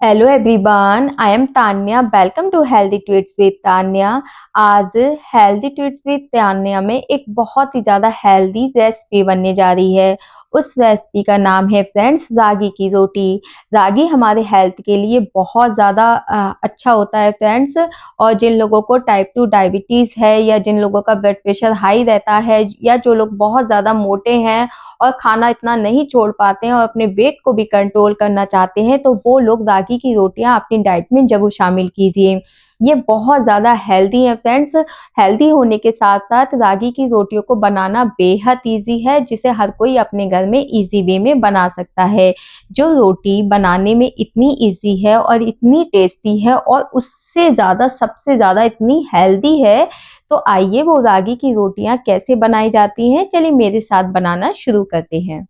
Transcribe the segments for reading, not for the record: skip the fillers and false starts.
Hello everyone, I am Tanya. Welcome to healthy tweets with Tanya. आज healthy tweets with Tanya में एक बहुत ही ज़्यादा हेल्दी रेसिपी बनने जा रही है। उस रेसिपी का नाम है फ्रेंड्स रागी की रोटी। रागी हमारे हेल्थ के लिए बहुत ज़्यादा अच्छा होता है फ्रेंड्स। और जिन लोगों को टाइप 2 डायबिटीज़ है या जिन लोगों का ब्लड प्रेशर हाई रहता है या जो लोग बहुत ज़्यादा मोटे हैं और खाना इतना नहीं छोड़ पाते हैं और अपने वेट को भी कंट्रोल करना चाहते हैं, तो वो लोग रागी की रोटियां अपनी डाइट में जरूर शामिल कीजिए। ये बहुत ज़्यादा हेल्दी है फ्रेंड्स। हेल्दी होने के साथ साथ रागी की रोटियों को बनाना बेहद इजी है, जिसे हर कोई अपने घर में इजी वे में बना सकता है। जो रोटी बनाने में इतनी इजी है और इतनी टेस्टी है और उससे ज़्यादा सबसे ज़्यादा इतनी हेल्दी है, तो आइए वो रागी की रोटियां कैसे बनाई जाती हैं, चलिए मेरे साथ बनाना शुरू करते हैं।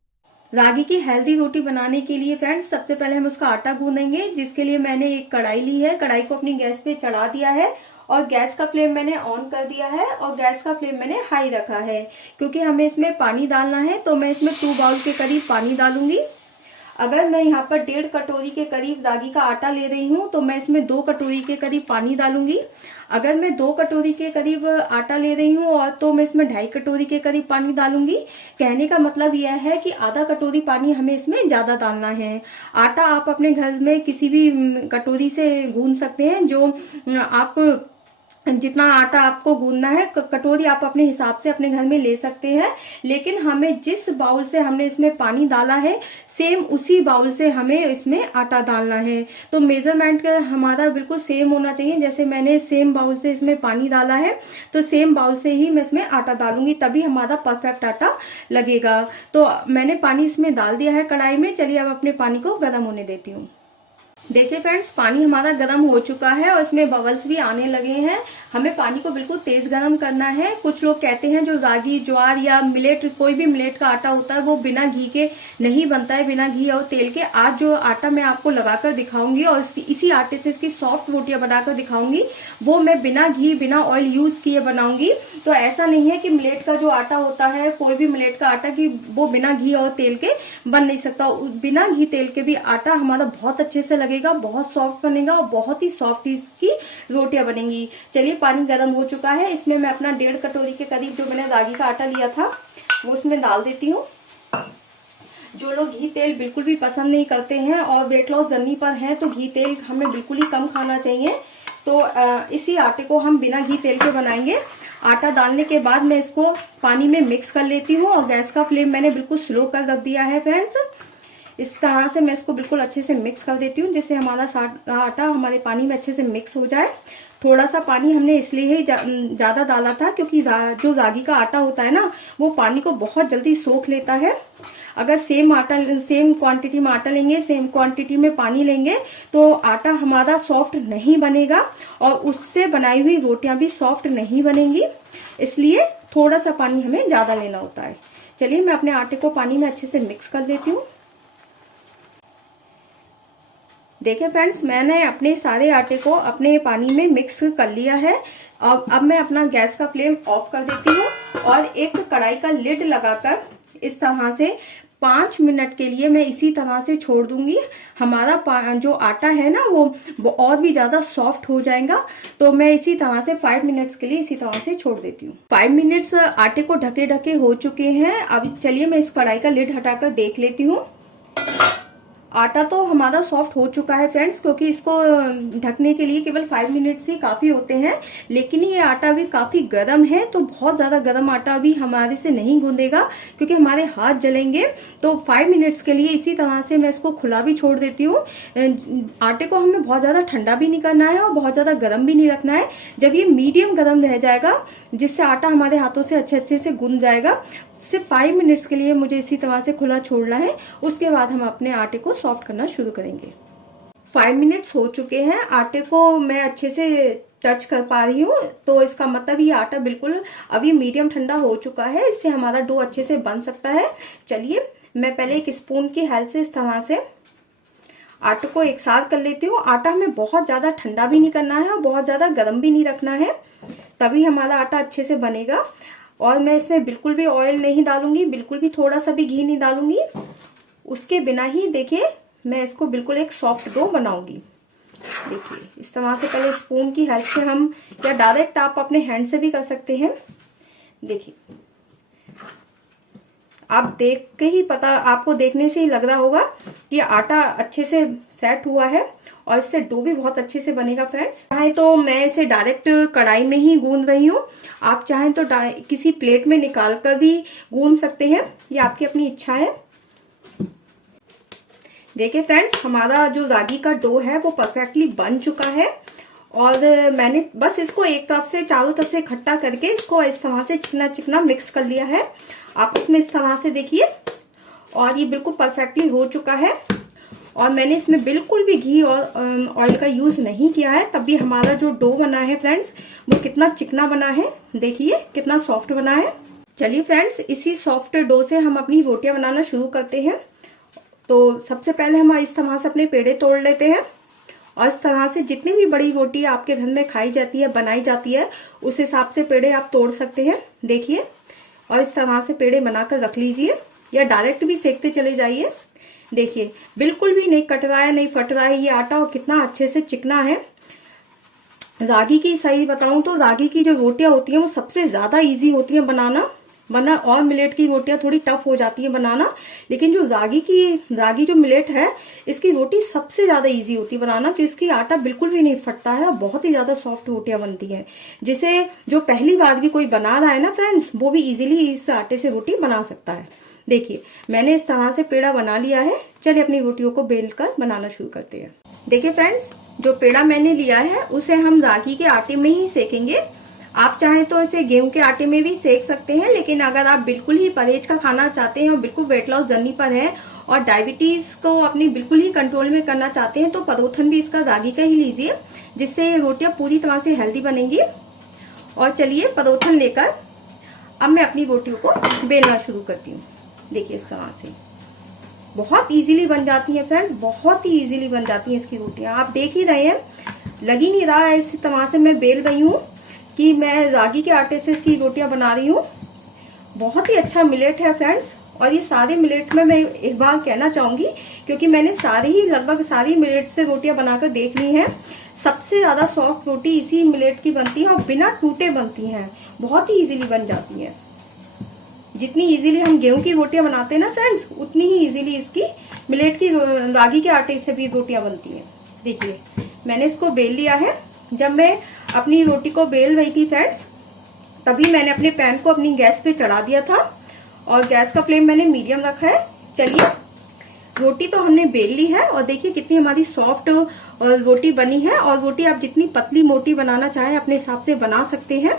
रागी की हेल्दी रोटी बनाने के लिए फ्रेंड्स सबसे पहले हम उसका आटा गूंदेंगे, जिसके लिए मैंने एक कढ़ाई ली है। कढ़ाई को अपनी गैस पे चढ़ा दिया है और गैस का फ्लेम मैंने ऑन कर दिया है और गैस का फ्लेम मैंने हाई रखा है, क्योंकि हमें इसमें पानी डालना है। तो मैं इसमें 2 बाउल के करीब पानी डालूंगी। अगर मैं यहाँ पर 1.5 कटोरी के करीब रागी का आटा ले रही हूँ तो मैं इसमें 2 कटोरी के करीब पानी डालूंगी। अगर मैं 2 कटोरी के करीब आटा ले रही हूँ और तो मैं इसमें 2.5 कटोरी के करीब पानी डालूंगी। कहने का मतलब यह है कि आधा कटोरी पानी हमें इसमें ज्यादा डालना है। आटा आप अपने घर में किसी भी कटोरी से गूंद सकते हैं। जो आप जितना आटा आपको गूंदना है, कटोरी आप अपने हिसाब से अपने घर में ले सकते हैं। लेकिन हमें जिस बाउल से हमने इसमें पानी डाला है, सेम उसी बाउल से हमें इसमें आटा डालना है। तो मेजरमेंट हमारा बिल्कुल सेम होना चाहिए। जैसे मैंने सेम बाउल से इसमें पानी डाला है, तो सेम बाउल से ही मैं इसमें आटा डालूंगी, तभी हमारा परफेक्ट आटा लगेगा। तो मैंने पानी इसमें डाल दिया है कढ़ाई में। चलिए अब अपने पानी को गर्म होने देती हूँ। देखिए फ्रेंड्स, पानी हमारा गर्म हो चुका है और इसमें बबल्स भी आने लगे हैं। हमें पानी को बिल्कुल तेज गर्म करना है। कुछ लोग कहते हैं जो रागी, ज्वार या मिलेट, कोई भी मिलेट का आटा होता है वो बिना घी के नहीं बनता है, बिना घी और तेल के। आज जो आटा मैं आपको लगाकर दिखाऊंगी और इसी आटे से इसकी सॉफ्ट रोटियां बनाकर दिखाऊंगी, वो मैं बिना घी बिना ऑयल यूज किए बनाऊंगी। तो ऐसा नहीं है कि मिलेट का जो आटा होता है, कोई भी मिलेट का आटा, कि वो बिना घी और तेल के बन नहीं सकता। बिना घी तेल के भी आटा हमारा बहुत अच्छे से लगेगा, बहुत सॉफ्ट बनेगा और बहुत ही सॉफ्ट इसकी रोटियां बनेंगी। चलिए, पानी गर्म हो चुका है। इसमें मैं अपना 1.5 कटोरी के करीब जो मैंने रागी का आटा लिया था वो इसमें डाल देती हूँ। जो लोग घी तेल बिल्कुल भी पसंद नहीं करते हैं और वेट लॉस जर्नी पर हैं, तो घी तेल हमें बिल्कुल ही कम खाना चाहिए। तो इसी आटे को हम बिना घी तेल के बनाएंगे। आटा डालने के बाद मैं इसको पानी में मिक्स कर लेती हूँ और गैस का फ्लेम मैंने बिल्कुल स्लो कर रख दिया है फ्रेंड्स। इस तरह से मैं इसको बिल्कुल अच्छे से मिक्स कर देती हूँ, जिससे हमारा आटा हमारे पानी में अच्छे से मिक्स हो जाए। थोड़ा सा पानी हमने इसलिए ही ज्यादा डाला था, क्योंकि जो रागी का आटा होता है ना, वो पानी को बहुत जल्दी सोख लेता है। अगर सेम क्वांटिटी में आटा लेंगे, सेम क्वांटिटी में पानी लेंगे, तो आटा हमारा सॉफ्ट नहीं बनेगा और उससे बनाई हुई रोटियां भी सॉफ्ट नहीं बनेंगी। इसलिए थोड़ा सा पानी हमें ज्यादा लेना होता है। चलिए, मैं अपने आटे को पानी में अच्छे से मिक्स कर देती हूँ। देखिए फ्रेंड्स, मैंने अपने सारे आटे को अपने पानी में मिक्स कर लिया है। अब मैं अपना गैस का फ्लेम ऑफ कर देती हूँ और एक कढ़ाई का लिड लगाकर इस तरह से 5 मिनट के लिए मैं इसी तरह से छोड़ दूंगी। हमारा जो आटा है ना, वो और भी ज्यादा सॉफ्ट हो जाएगा। तो मैं इसी तरह से 5 मिनट्स के लिए इसी तरह से छोड़ देती हूँ। 5 मिनट्स आटे को ढके ढके हो चुके हैं। अब चलिए, मैं इस कढ़ाई का लिड हटाकर देख लेती हूँ। आटा तो हमारा सॉफ्ट हो चुका है फ्रेंड्स, क्योंकि इसको ढकने के लिए केवल 5 मिनट्स ही काफी होते हैं। लेकिन ये आटा भी काफी गर्म है, तो बहुत ज्यादा गर्म आटा भी हमारे से नहीं गूंदेगा, क्योंकि हमारे हाथ जलेंगे। तो 5 मिनट्स के लिए इसी तरह से मैं इसको खुला भी छोड़ देती हूँ। आटे को हमें बहुत ज्यादा ठंडा भी नहीं करना है और बहुत ज्यादा गर्म भी नहीं रखना है। जब ये मीडियम गर्म रह जाएगा, जिससे आटा हमारे हाथों से अच्छे अच्छे से गूंद जाएगा, सिर्फ 5 मिनट्स के लिए मुझे इसी तरह से खुला छोड़ना है। उसके बाद हम अपने आटे को सॉफ्ट करना शुरू करेंगे। 5 मिनट्स हो चुके हैं। आटे को मैं अच्छे से टच कर पा रही हूँ, तो इसका मतलब ये आटा बिल्कुल अभी मीडियम ठंडा हो चुका है। इससे हमारा डो अच्छे से बन सकता है। चलिए, मैं पहले एक स्पून की हेल्प से इस तरह से आटे को एक साथ कर लेती हूँ। आटा हमें बहुत ज्यादा ठंडा भी नहीं करना है और बहुत ज्यादा गर्म भी नहीं रखना है, तभी हमारा आटा अच्छे से बनेगा। और मैं इसमें बिल्कुल भी ऑयल नहीं डालूंगी, बिल्कुल भी थोड़ा सा भी घी नहीं डालूंगी। उसके बिना ही देखिए मैं इसको बिल्कुल एक सॉफ्ट डो बनाऊंगी। देखिए इस तरह से पहले स्पून की हेल्प से हम, या डायरेक्ट आप अपने हैंड से भी कर सकते हैं। देखिए आप देख के ही पता, आपको देखने से ही लग रहा होगा कि आटा अच्छे से सेट हुआ है और इससे डो भी बहुत अच्छे से बनेगा फ्रेंड्स। चाहे तो मैं इसे डायरेक्ट कढ़ाई में ही गूंद रही हूँ, आप चाहें तो किसी प्लेट में निकाल कर भी गूंद सकते हैं, ये आपकी अपनी इच्छा है। देखिए फ्रेंड्स हमारा जो रागी का डो है वो परफेक्टली बन चुका है और मैंने बस इसको एक तरफ से चारों तरफ से इकट्ठा करके इसको इस तरह से चिकना चिकना मिक्स कर लिया है आपस में इस तरह से। देखिए और ये बिल्कुल परफेक्टली हो चुका है और मैंने इसमें बिल्कुल भी घी और ऑयल का यूज नहीं किया है, तब भी हमारा जो डो बना है फ्रेंड्स वो कितना चिकना बना है, देखिए कितना सॉफ्ट बना है। चलिए फ्रेंड्स इसी सॉफ्ट डो से हम अपनी रोटियां बनाना शुरू करते हैं। तो सबसे पहले हम इस तरह से अपने पेड़े तोड़ लेते हैं और इस तरह से जितनी भी बड़ी रोटी आपके घर में खाई जाती है, बनाई जाती है, उस हिसाब से पेड़े आप तोड़ सकते हैं। देखिए और इस तरह से पेड़े बनाकर रख लीजिए या डायरेक्ट भी सेकते चले जाइए। देखिए बिल्कुल भी नहीं कट रहा है, नहीं फट रहा है ये आटा और कितना अच्छे से चिकना है। रागी की सही बताऊं तो रागी की जो रोटियां होती हैं वो सबसे ज्यादा इजी होती हैं बनाना, वरना और मिलेट की रोटियां थोड़ी टफ हो जाती है बनाना, लेकिन जो रागी जो मिलेट है इसकी रोटी सबसे ज्यादा इजी होती है बनाना, क्योंकि इसकी आटा बिल्कुल भी नहीं फटता है और बहुत ही ज्यादा सॉफ्ट रोटियां बनती हैं, जिसे जो पहली बार भी कोई बना रहा है ना फ्रेंड्स वो भी इजीली इस आटे से रोटी बना सकता है। देखिए मैंने इस तरह से पेड़ा बना लिया है, चलिए अपनी रोटियों को बेल कर बनाना शुरू करते हैं। देखिए फ्रेंड्स जो पेड़ा मैंने लिया है उसे हम रागी के आटे में ही सेकेंगे। आप चाहें तो इसे गेहूं के आटे में भी सेक सकते हैं, लेकिन अगर आप बिल्कुल ही परहेज का खाना चाहते हैं और बिल्कुल वेट लॉस जर्नी पर है और डायबिटीज को अपनी बिल्कुल ही कंट्रोल में करना चाहते हैं तो परोठन भी इसका रागी का ही लीजिए, जिससे रोटियां पूरी तरह से हेल्दी बनेंगी। और चलिए परोठन लेकर अब मैं अपनी रोटियों को बेलना शुरू करती हूँ। देखिए इस तरह से बहुत इजीली बन जाती है फ्रेंड्स, बहुत ही इजीली बन जाती है इसकी रोटियां। आप देख ही रहे हैं, लग ही नहीं रहा है इस तरह से मैं बेल रही हूँ कि मैं रागी के आटे से इसकी रोटियां बना रही हूँ। बहुत ही अच्छा मिलेट है फ्रेंड्स, और ये सारे मिलेट में मैं एक बार कहना चाहूंगी, क्योंकि मैंने लगभग सारी मिलेट से रोटियां बनाकर देख ली हैं, सबसे ज्यादा सॉफ्ट रोटी इसी मिलेट की बनती है और बिना टूटे बनती हैं, बहुत ही इजीली बन जाती है। जितनी इजीली हम गेहूं की रोटियां बनाते हैं ना फ्रेंड्स, उतनी ही इजीली इसकी मिलेट की रागी के आटे से भी रोटियां बनती हैं। देखिए मैंने इसको बेल लिया है। जब मैं अपनी रोटी को बेल रही थी फ्रेंड्स, तभी मैंने अपने पैन को अपनी गैस पे चढ़ा दिया था और गैस का फ्लेम मैंने मीडियम रखा है। चलिए रोटी तो हमने बेल ली है और देखिए कितनी हमारी सॉफ्ट रोटी बनी है। और रोटी आप जितनी पतली मोटी बनाना चाहें अपने हिसाब से बना सकते हैं,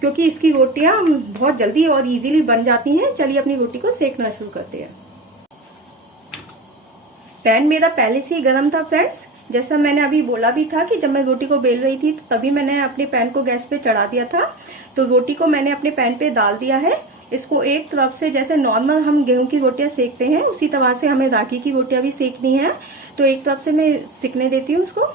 क्योंकि इसकी रोटियां बहुत जल्दी और इजीली बन जाती हैं। चलिए अपनी रोटी को सेकना शुरू करते हैं। पैन मेरा पहले से ही गर्म था फ्रेंड्स, जैसा मैंने अभी बोला भी था कि जब मैं रोटी को बेल रही थी तो तभी मैंने अपने पैन को गैस पे चढ़ा दिया था। तो रोटी को मैंने अपने पैन पे डाल दिया है। इसको एक तरफ से जैसे नॉर्मल हम गेहूं की रोटियां सेकते हैं उसी तरह से हमें रागी की रोटियां भी सेकनी है। तो एक तरफ से मैं सिकने देती हूँ उसको।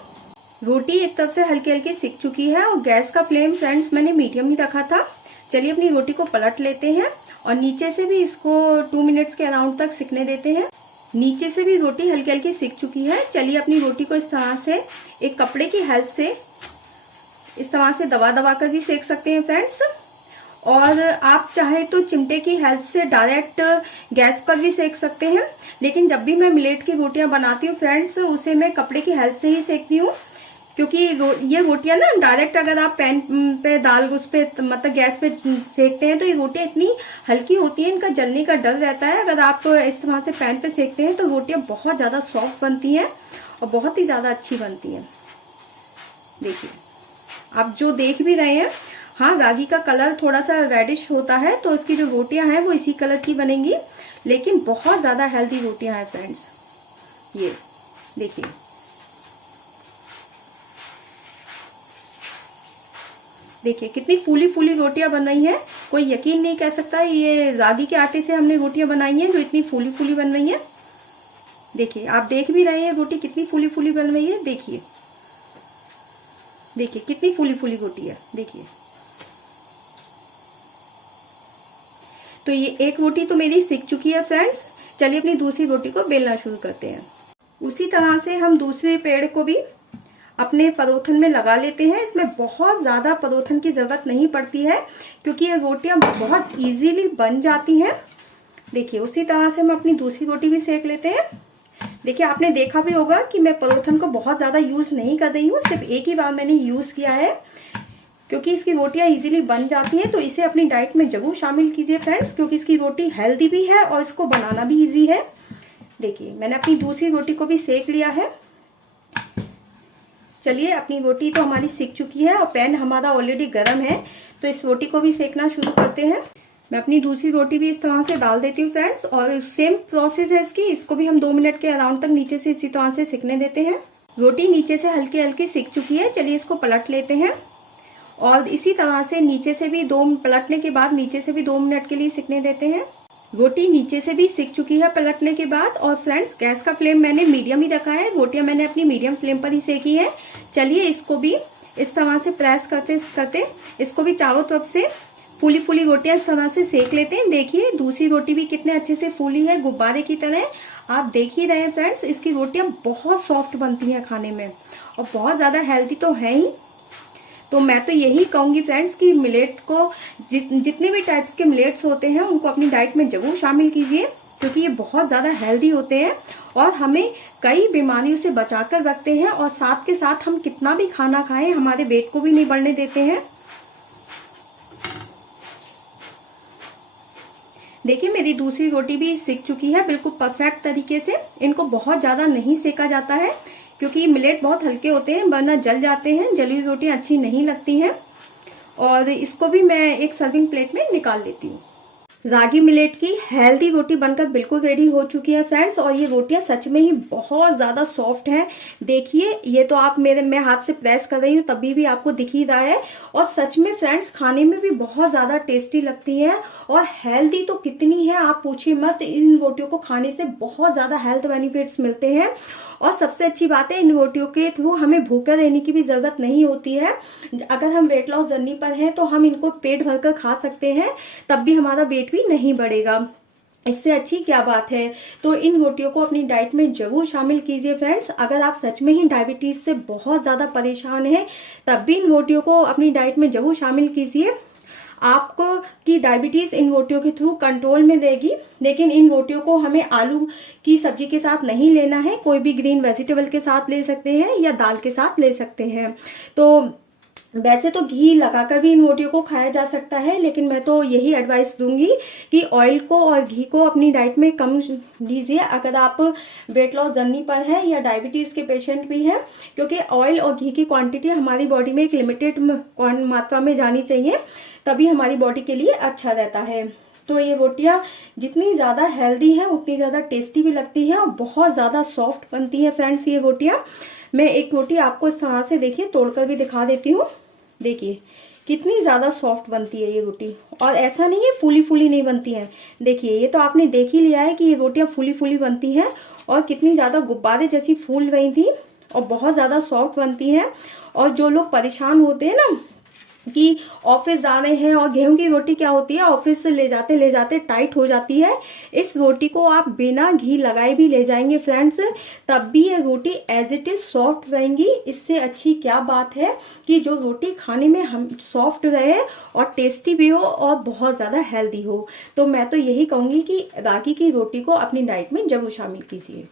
रोटी एक तरफ से हल्की हल्की सिक चुकी है और गैस का फ्लेम फ्रेंड्स मैंने मीडियम ही रखा था। चलिए अपनी रोटी को पलट लेते हैं और नीचे से भी इसको 2 मिनट्स के अराउंड तक सिकने देते हैं। नीचे से भी रोटी हल्की हल्की सिक चुकी है। चलिए अपनी रोटी को इस तरह से एक कपड़े की हेल्प से इस तरह से दबा दबा कर भी सेक सकते हैं फ्रेंड्स, और आप चाहे तो चिमटे की हेल्प से डायरेक्ट गैस पर भी सेक सकते हैं। लेकिन जब भी मैं मिलेट की रोटियां बनाती हूँ फ्रेंड्स, उसे मैं कपड़े की हेल्प से ही सेकती हूँ, क्योंकि ये रोटियां ना डायरेक्ट अगर आप पैन पे दाल उस पे मतलब गैस पे सेकते हैं तो ये रोटियां इतनी हल्की होती हैं, इनका जलने का डर रहता है। अगर आप इस तरह से पैन पे सेकते हैं तो रोटियां बहुत ज्यादा सॉफ्ट बनती हैं और बहुत ही ज्यादा अच्छी बनती हैं। देखिए आप जो देख भी रहे हैं, हाँ रागी का कलर थोड़ा सा रेडिश होता है तो इसकी जो रोटियां हैं वो इसी कलर की बनेंगी, लेकिन बहुत ज्यादा हेल्दी रोटियां हैं फ्रेंड्स। ये देखिए देखिए कितनी फूली फूली रोटियां बन रही हैं। कोई यकीन नहीं कर सकता ये रागी के आटे से हमने रोटियां बनाई हैं जो इतनी फूली फूली बन रही हैं। देखिए आप देख भी रहे हैं रोटी कितनी फूली फूली बन रही है। देखिए देखिए कितनी फूली फूली रोटी है। देखिए तो ये एक रोटी तो मेरी सिक चुकी है फ्रेंड्स। चलिए अपनी दूसरी रोटी को बेलना शुरू करते हैं। उसी तरह से हम दूसरे पेड़ को भी अपने परोठन में लगा लेते हैं। इसमें बहुत ज़्यादा परोठन की ज़रूरत नहीं पड़ती है क्योंकि ये रोटियां बहुत इजीली बन जाती हैं। देखिए उसी तरह से हम अपनी दूसरी रोटी भी सेक लेते हैं। देखिए आपने देखा भी होगा कि मैं परोठन को बहुत ज़्यादा यूज़ नहीं कर रही हूँ, सिर्फ एक ही बार मैंने यूज़ किया है क्योंकि इसकी रोटियां इजीली बन जाती हैं। तो इसे अपनी डाइट में जरूर शामिल कीजिए फ्रेंड्स, क्योंकि इसकी रोटी हेल्दी भी है और इसको बनाना भी इजी है। देखिए मैंने अपनी दूसरी रोटी को भी सेक लिया है। चलिए अपनी रोटी तो हमारी सिक चुकी है और पैन हमारा ऑलरेडी गर्म है, तो इस रोटी को भी सेकना शुरू करते हैं। मैं अपनी दूसरी रोटी भी इस तरह से डाल देती हूँ फ्रेंड्स, और सेम प्रोसेस है इसकी। इसको भी हम 2 मिनट के अराउंड तक नीचे से इसी तरह से सिकने देते हैं। रोटी नीचे से हल्की हल्की सिक चुकी है। चलिए इसको पलट लेते हैं और इसी तरह से नीचे से भी पलटने के बाद नीचे से भी 2 मिनट के लिए सिकने देते हैं। रोटी नीचे से भी सिक चुकी है पलटने के बाद। और फ्रेंड्स गैस का फ्लेम मैंने मीडियम ही रखा है, रोटियां मैंने अपनी मीडियम फ्लेम पर ही सेकी है। चलिए इसको भी इस तरह से प्रेस करते करते इसको भी चारों तरफ से फूली फूली रोटियां इस तरह से सेक लेते हैं। देखिए दूसरी रोटी भी कितने अच्छे से फूली है, गुब्बारे की तरह। आप देख ही रहे हैं फ्रेंड्स, इसकी रोटियां बहुत सॉफ्ट बनती हैं खाने में और बहुत ज्यादा हेल्दी तो है ही। तो मैं तो यही कहूंगी फ्रेंड्स कि मिलेट को जितने भी टाइप्स के मिलेट्स होते हैं उनको अपनी डाइट में जरूर शामिल कीजिए, क्योंकि ये बहुत ज्यादा हेल्दी होते हैं और हमें कई बीमारियों से बचाकर रखते हैं। और साथ के साथ हम कितना भी खाना खाएं हमारे वेट को भी नहीं बढ़ने देते हैं। देखिए मेरी दूसरी रोटी भी सिक चुकी है बिल्कुल परफेक्ट तरीके से। इनको बहुत ज्यादा नहीं सेका जाता है क्योंकि ये मिलेट बहुत हल्के होते हैं, वरना जल जाते हैं, जली हुई रोटियां अच्छी नहीं लगती हैं। और इसको भी मैं एक सर्विंग प्लेट में निकाल लेती हूँ। रागी मिलेट की हेल्दी रोटी बनकर बिल्कुल रेडी हो चुकी है फ्रेंड्स, और ये रोटियां सच में ही बहुत ज्यादा सॉफ्ट हैं। देखिए ये तो आप मैं हाथ से प्रेस कर रही हूँ तभी भी आपको दिख ही रहा है। और सच में फ्रेंड्स खाने में भी बहुत ज्यादा टेस्टी लगती है और हेल्दी तो कितनी है आप पूछिए मत। इन रोटियों को खाने से बहुत ज्यादा हेल्थ बेनिफिट्स मिलते हैं। और सबसे अच्छी बात है इन रोटियों के थ्रू हमें भूखे रहने की भी जरूरत नहीं होती है। अगर हम वेट लॉस जर्नी पर हैं तो हम इनको पेट भरकर खा सकते हैं, तब भी हमारा वेट भी नहीं बढ़ेगा। इससे अच्छी क्या बात है। तो इन रोटियों को अपनी डाइट में जरूर शामिल कीजिए फ्रेंड्स। अगर आप सच में ही डायबिटीज से बहुत ज्यादा परेशान हैं तब भी इन रोटियों को अपनी डाइट में जरूर शामिल कीजिए। आपको की डायबिटीज इन रोटियों के थ्रू कंट्रोल में देगी। लेकिन इन रोटियों को हमें आलू की सब्जी के साथ नहीं लेना है, कोई भी ग्रीन वेजिटेबल के साथ ले सकते हैं या दाल के साथ ले सकते हैं। तो वैसे तो घी लगाकर भी इन रोटियों को खाया जा सकता है, लेकिन मैं तो यही एडवाइस दूंगी कि ऑयल को और घी को अपनी डाइट में कम लीजिए अगर आप वेट लॉस जर्नी पर हैं या डायबिटीज के पेशेंट भी हैं, क्योंकि ऑयल और घी की क्वांटिटी हमारी बॉडी में एक लिमिटेड मात्रा में जानी चाहिए, तभी हमारी बॉडी के लिए अच्छा रहता है। तो ये रोटियां जितनी ज़्यादा हेल्दी हैं उतनी ज़्यादा टेस्टी भी लगती हैं और बहुत ज़्यादा सॉफ्ट बनती है फ्रेंड्स ये रोटियां। मैं एक रोटी आपको इस तरह से देखिए तोड़कर भी दिखा देती हूँ। देखिए कितनी ज़्यादा सॉफ्ट बनती है ये रोटी, और ऐसा नहीं है फूली फूली नहीं बनती है। देखिए ये तो आपने देख ही लिया है कि ये रोटियां फूली फूली बनती हैं और कितनी ज़्यादा गुब्बारे जैसी फूल रही थी और बहुत ज़्यादा सॉफ्ट बनती हैं। और जो लोग परेशान होते हैं ना कि ऑफिस जा रहे हैं, और गेहूं की रोटी क्या होती है ऑफिस से ले जाते टाइट हो जाती है, इस रोटी को आप बिना घी लगाए भी ले जाएंगे फ्रेंड्स, तब भी ये रोटी एज इट इज सॉफ्ट रहेंगी। इससे अच्छी क्या बात है कि जो रोटी खाने में हम सॉफ्ट रहे और टेस्टी भी हो और बहुत ज्यादा हेल्दी हो। तो मैं तो यही कहूंगी कि रागी की रोटी को अपनी डाइट में जरूर शामिल कीजिए।